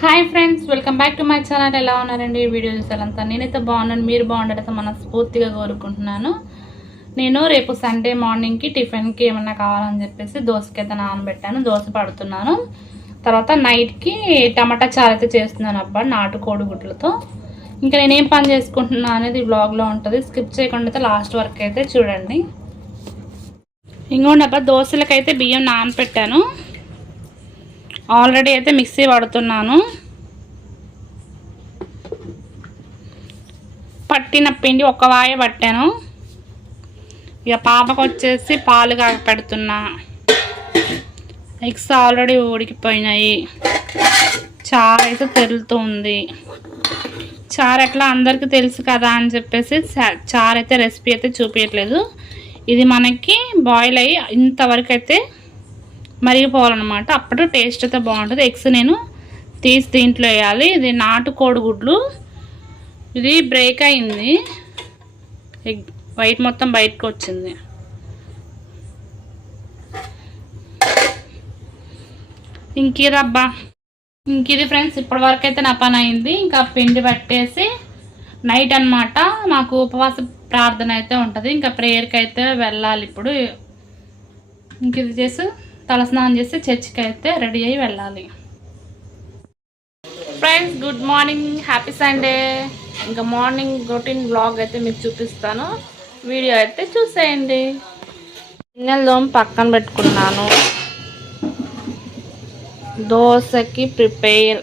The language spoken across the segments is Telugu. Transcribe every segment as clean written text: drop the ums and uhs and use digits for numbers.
Hi friends, welcome back to my channel. ఎలా ఉన్నారండి? ఈ వీడియో చూసారంతా నేనైతే బాగున్నాను. మీరు బాగుండటం మనస్ఫూర్తిగా కోరుకుంటున్నాను. నేను రేపు సండే మార్నింగ్కి టిఫిన్కి ఏమన్నా కావాలని చెప్పేసి దోసకైతే నానబెట్టాను. దోశ పడుతున్నాను. తర్వాత నైట్కి టమాటా చారు అయితే చేస్తున్నాను అబ్బా, నాటుకోడి గుడ్లతో. ఇంకా నేనేం పని చేసుకుంటున్నా అనేది బ్లాగ్లో ఉంటుంది. స్కిప్ చేయకుండా అయితే లాస్ట్ వరకు అయితే చూడండి. ఇంకోండి అబ్బా, దోశలకైతే బియ్యం నానబెట్టాను. ఆల్రెడీ అయితే మిక్సీ పడుతున్నాను. పట్టిన పిండి ఒక వాయ పట్టాను. ఇక పాపకు వచ్చేసి పాలు కాక పెడుతున్నా. ఎగ్స్ ఆల్రెడీ ఉడికిపోయినాయి. చారు అయితే తెరులుతూ ఉంది. చారు ఎట్లా అందరికీ తెలుసు కదా అని చెప్పేసి చారు అయితే రెసిపీ అయితే చూపించట్లేదు. ఇది మనకి బాయిల్ అయ్యి ఇంతవరకు అయితే మరిగిపోవాలన్నమాట. అప్పుడు టేస్ట్ అయితే బాగుంటుంది. ఎగ్స్ నేను తీసి దీంట్లో వేయాలి. ఇది నాటుకోడి గుడ్లు. ఇది బ్రేక్ అయింది. ఎగ్ వైట్ మొత్తం బయటకు వచ్చింది. ఇంకిది ఫ్రెండ్స్, ఇప్పటి వరకు అయితే నా పని అయింది. ఇంకా పిండి పట్టేసి నైట్ అన్నమాట మాకు ఉపవాస ప్రార్థన అయితే ఉంటుంది. ఇంకా ప్రేయర్కి అయితే వెళ్ళాలి ఇప్పుడు. ఇది చేసి తలస్నానం చేసి చర్చికి అయితే రెడీ అయ్యి వెళ్ళాలి. Friends, good morning, happy Sunday. ఇంకా మార్నింగ్ రొటీన్ బ్లాగ్ అయితే మీకు చూపిస్తాను. వీడియో అయితే చూసేయండి. గిన్నెల పక్కన పెట్టుకున్నాను. దోశకి ప్రిపేర్.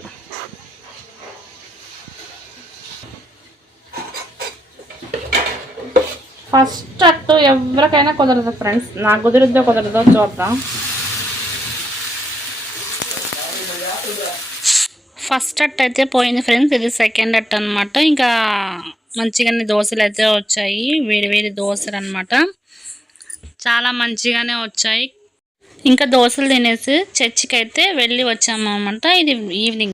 ఫస్ట్ అట్టు ఎవరికైనా కుదరదు ఫ్రెండ్స్. నాకు కుదరదో చూద్దాం. ఫస్ట్ అట్టు అయితే పోయింది ఫ్రెండ్స్. ఇది సెకండ్ అట్టు అనమాట. ఇంకా మంచిగానే దోశలు అయితే వచ్చాయి. వేడి దోశలు అనమాట. చాలా మంచిగానే వచ్చాయి. ఇంకా దోశలు తినేసి చర్చికి అయితే వెళ్ళి వచ్చాము అనమాట. ఇది ఈవినింగ్.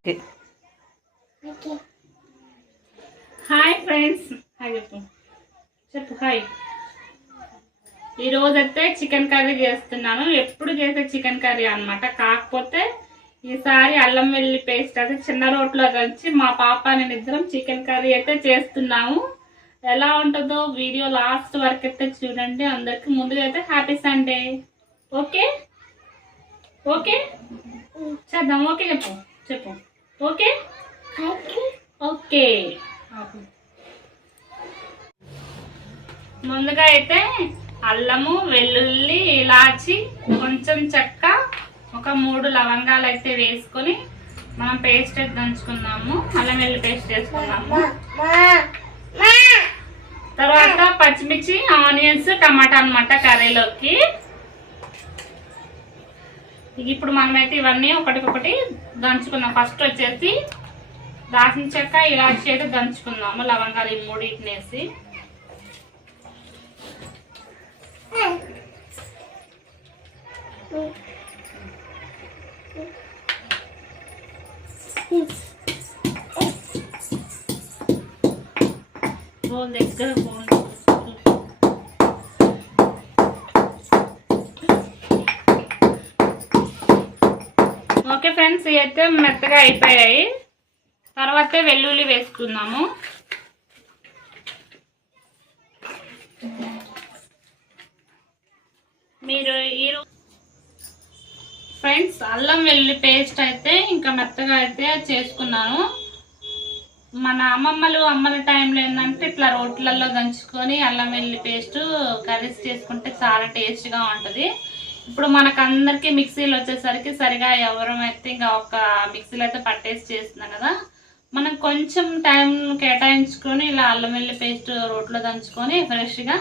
హాయ్ ఫ్రెండ్స్, హాయ్ చెప్పు హాయ్. ఈరోజైతే చికెన్ కర్రీ చేస్తున్నాను. ఎప్పుడు చేసే చికెన్ కర్రీ అనమాట. కాకపోతే ఈసారి అల్లం వెల్లుల్లి పేస్ట్ అయితే చిన్న రోట్లో దంచి మా పాప నేను ఇద్దరం చికెన్ కర్రీ అయితే చేస్తున్నాము. ఎలా ఉంటుందో వీడియో లాస్ట్ వరకు అయితే చూడండి. అందరికి ముందుగా అయితే హ్యాపీ సండే. ఓకే ఓకే చేద్దాం. ఓకే చెప్పు ఓకే ఓకే. ముందుగా అయితే అల్లము, వెల్లుల్లి, ఇలాచి, కొంచెం చెక్క, ఒక 3 లవంగాలు అయితే వేసుకొని మనం పేస్ట్ అయితే దంచుకున్నాము. అల్లం వెల్లుల్లి పేస్ట్ వేసుకున్నాము. తర్వాత పచ్చిమిర్చి, ఆనియన్స్, టమాటా అనమాట కర్రీలోకి. ఇప్పుడు మనమైతే ఇవన్నీ ఒకటికొకటి దంచుకుందాం. ఫస్ట్ వచ్చేసి దాల్చిన చెక్క, ఇలాచి అయితే దంచుకుందాము. లవంగాలు ఈ 3 వేసి దగ్గర ఓకే ఫ్రెండ్స్, ఇవి అయితే మెత్తగా అయిపోయాయి. తర్వాత వెల్లుల్లి వేసుకుందాము. మీరు ఫ్రెండ్స్, అల్లం వెల్లుల్లి పేస్ట్ అయితే ఇంకా మెత్తగా అయితే చేసుకున్నాను. మన అమ్మల టైంలో ఏంటంటే ఇట్లా రోట్లలో దంచుకొని అల్లం వెల్లుల్లి పేస్ట్ కర్రీస్ చేసుకుంటే చాలా టేస్ట్గా ఉంటుంది. ఇప్పుడు మనకు అందరికీ మిక్సీలు వచ్చేసరికి సరిగా ఎవరమైతే ఇంకా ఒక మిక్సీలో అయితే పట్టేసి చేస్తున్నాం కదా. మనం కొంచెం టైం కేటాయించుకొని ఇలా అల్లం వెల్లుల్లి పేస్ట్ రోట్లో దంచుకొని ఫ్రెష్గా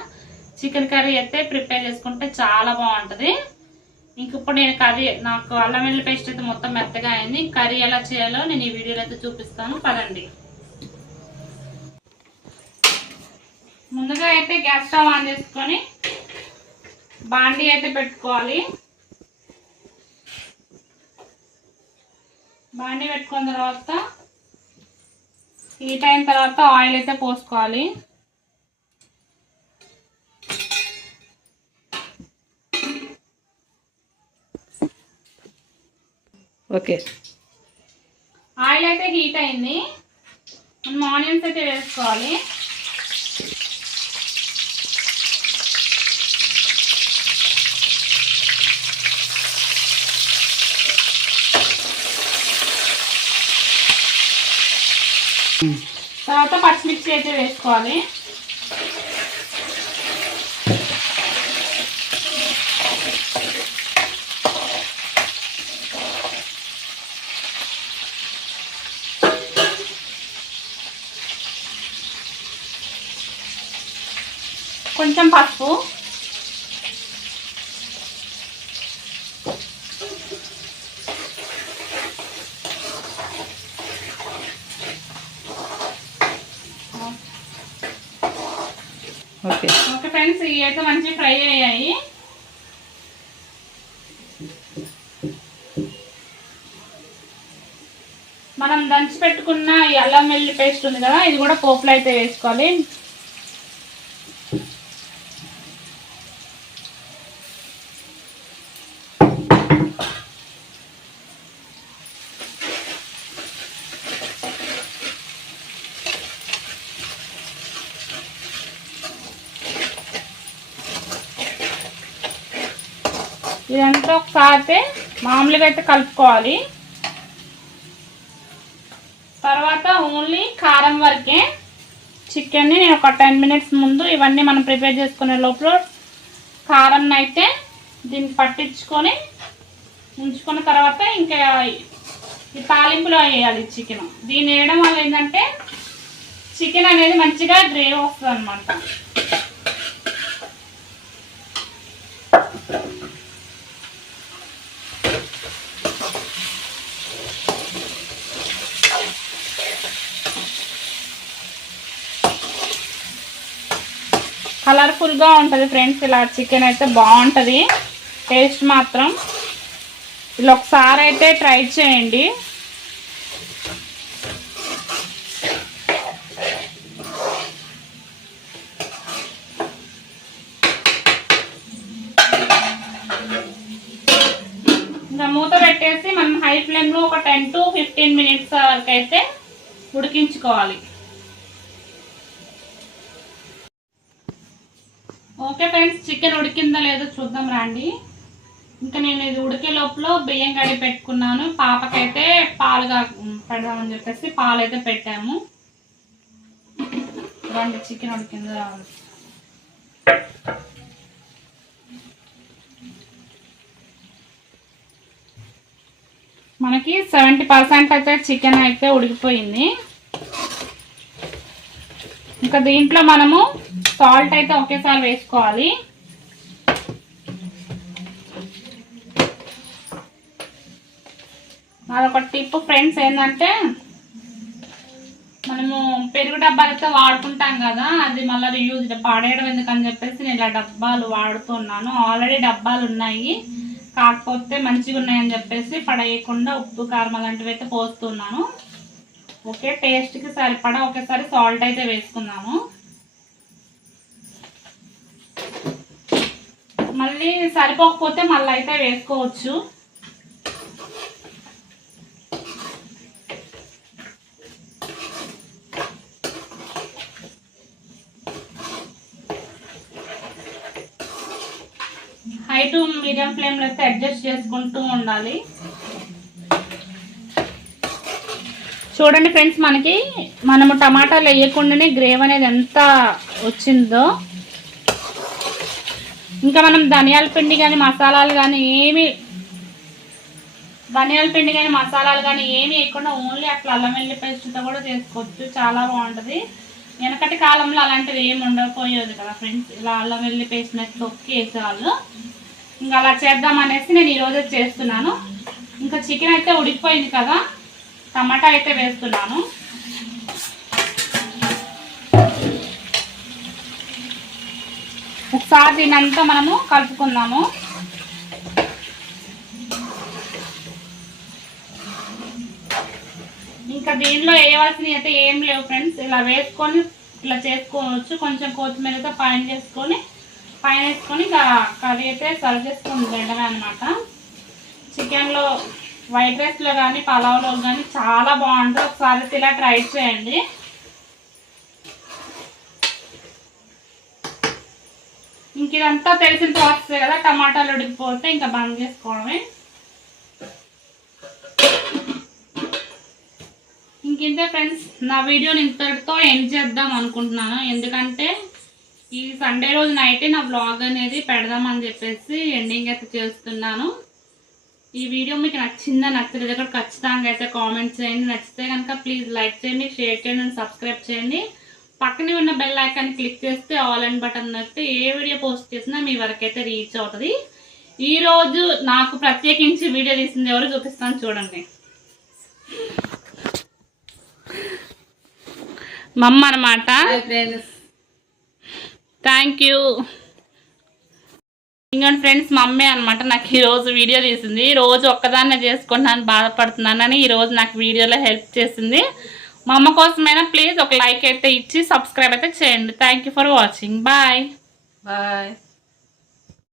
చికెన్ కర్రీ అయితే ప్రిపేర్ చేసుకుంటే చాలా బాగుంటుంది. ఇంక ఇప్పుడు నాకు అల్లం వెల్లుల్లి పేస్ట్ అయితే మొత్తం మెత్తగా అయింది. కర్రీ ఎలా చేయాలో నేను ఈ వీడియోలో అయితే చూపిస్తాను. పదండి. ముందుగా అయితే గ్యాస్ స్టవ్ ఆన్ చేసుకొని బాండీ అయితే పెట్టుకోవాలి. బాండీ పెట్టుకున్న తర్వాత హీట్ అయిన తర్వాత ఆయిల్ అయితే పోసుకోవాలి. ఓకే. ఆయిల్ అయితే హీట్ అయింది. మనం ఆనియన్స్ అయితే వేసుకోవాలి. తర్వాత పచ్చిమిర్చి అయితే వేసుకోవాలి. కొంచెం పసుపు, ఓకే ఫ్రెండ్స్ ఇవి అయితే మంచిగా ఫ్రై అయ్యాయి. మనం దంచి పెట్టుకున్న ఈ అల్లం వెల్లుల్లి పేస్ట్ ఉంది కదా, ఇది కూడా పోపులో అయితే వేసుకోవాలి. ఇదంతా ఒకసారి మామూలుగా అయితే కలుపుకోవాలి. తర్వాత ఓన్లీ కారం వరకే. చికెన్ని నేను ఒక 10 మినిట్స్ ముందు ఇవన్నీ మనం ప్రిపేర్ చేసుకునే లోపల కారం అయితే దీనికి పట్టించుకొని ఉంచుకున్న తర్వాత ఇంకా ఈ తాలింపులో వేయాలి చికెన్. దీన్ని వేయడం వల్ల ఏంటంటే చికెన్ అనేది మంచిగా గ్రేవీ వస్తుంది అన్నమాట. కలర్ఫుల్గా ఉంటుంది ఫ్రెండ్స్. ఇలా చికెన్ అయితే బాగుంటుంది టేస్ట్ మాత్రం. ఇలా ఒకసారి అయితే ట్రై చేయండి. ఇంకా మూత పెట్టేసి మనం హై ఫ్లేమ్లో ఒక 10 to 15 మినిట్స్ వరకు అయితే ఉడికించుకోవాలి. ఓకే ఫ్రెండ్స్, చికెన్ ఉడికిందో లేదో చూద్దాం రండి. ఇంకా నేను ఇది ఉడికే లోపల బియ్యం కడిగి పెట్టుకున్నాను. పాపకైతే పాలుగా పెడదామని చెప్పేసి పాలు అయితే పెట్టాము. రండి చికెన్ ఉడికిందో రావాలి. మనకి 70% అయితే చికెన్ అయితే ఉడికిపోయింది. ఇంకా దీంట్లో మనము సాల్ట్ అయితే ఒకేసారి వేసుకోవాలి. అదొక టిప్ ఫ్రెండ్స్, ఏంటంటే మనము పెరుగు డబ్బాలతో వాడుకుంటాం కదా, అది మళ్ళీ రీయూజ్ పాడేయడం ఎందుకని చెప్పేసి నేను ఇలా డబ్బాలు వాడుతున్నాను. ఆల్రెడీ డబ్బాలు ఉన్నాయి, కాకపోతే మంచిగా ఉన్నాయని చెప్పేసి పడేయకుండా ఉప్పు కారం అలాంటివి అయితే పోస్తున్నాను. ఓకే, టేస్ట్కి సరిపడా ఒకేసారి సాల్ట్ అయితే వేసుకున్నాము. మళ్ళీ సరిపోకపోతే మళ్ళీ అయితే వేసుకోవచ్చు. హై టు మీడియం ఫ్లేమ్లో అయితే అడ్జస్ట్ చేసుకుంటూ ఉండాలి. చూడండి ఫ్రెండ్స్, మనము టమాటాలు వేయకుండానే గ్రేవీ అనేది ఎంత వచ్చిందో. ఇంకా మనం ధనియాల పిండి కానీ మసాలాలు కానీ ఏమి వేయకుండా ఓన్లీ అట్లా అల్లం వెల్లుల్లి పేస్ట్తో కూడా చేసుకోవచ్చు. చాలా బాగుంటుంది. వెనకటి కాలంలో అలాంటివి ఏమి ఉండకపోయేది కదా ఫ్రెండ్స్. ఇలా అల్లం వెల్లుల్లి పేస్ట్ నెట్ తొక్కి వేసేవాళ్ళు. ఇంకా అలా చేద్దామనేసి నేను ఈరోజు చేస్తున్నాను. ఇంకా చికెన్ అయితే ఉడికిపోయింది కదా, టమాటా అయితే వేస్తున్నాను. ఒకసారి దీనంతా మనము కలుపుకుందాము. ఇంకా దీనిలో వేయవలసినవి అయితే ఏం లేవు ఫ్రెండ్స్. ఇలా వేసుకొని ఇట్లా చేసుకోవచ్చు. కొంచెం కొత్తిమీరతో పైన వేసుకొని ఇంకా కర్రీ అయితే సర్వ్ చేసుకొని తినడమే అనమాట. చికెన్లో వైట్ రైస్లో కానీ పలావ్లో కానీ చాలా బాగుంటుంది. ఒకసారి అయితే ఇలా ట్రై చేయండి. ఇంక ఇదంతా తెలిసిన ప్రాసెస్ కదా. టమాటాలు ఉడికిపోతే ఇంకా బంద్ చేసుకోవడమే. ఇంకంతే ఫ్రెండ్స్, నా వీడియోని ఇంతటితో ఎండ్ చేద్దాం అనుకుంటున్నాను. ఎందుకంటే ఈ సండే రోజు నైటే నా బ్లాగ్ అనేది పెడదామని చెప్పేసి ఎండింగ్ అయితే చేస్తున్నాను. ఈ వీడియో మీకు నచ్చిందా నచ్చలేదు కూడా ఖచ్చితంగా అయితే కామెంట్ చేయండి. నచ్చితే కనుక ప్లీజ్ లైక్ చేయండి, షేర్ చేయండి అండ్ సబ్స్క్రైబ్ చేయండి. పక్కనే ఉన్న బెల్ ఐకాన్ క్లిక్ చేస్తే ఆల్ అండ్ బటన్ నొక్కితే ఏ వీడియో పోస్ట్ చేసినా మీ వరకైతే రీచ్ అవుతుంది. ఈరోజు నాకు ప్రత్యేకించి వీడియో తీసింది ఎవరు చూపిస్తాను చూడండి. మమ్మ అనమాట. Thank you. ఇంకోటి ఫ్రెండ్స్, మమ్మీ అనమాట నాకు ఈరోజు వీడియో తీసింది. రోజు ఒక్కదాన్నే చేసుకుంటున్నాను బాధపడుతున్నానని ఈరోజు నాకు వీడియోలో హెల్ప్ చేసింది. మా అమ్మ కోసమైనా ప్లీజ్ ఒక లైక్ అయితే ఇచ్చి సబ్స్క్రైబ్ అయితే చేయండి. Thank you for watching. Bye.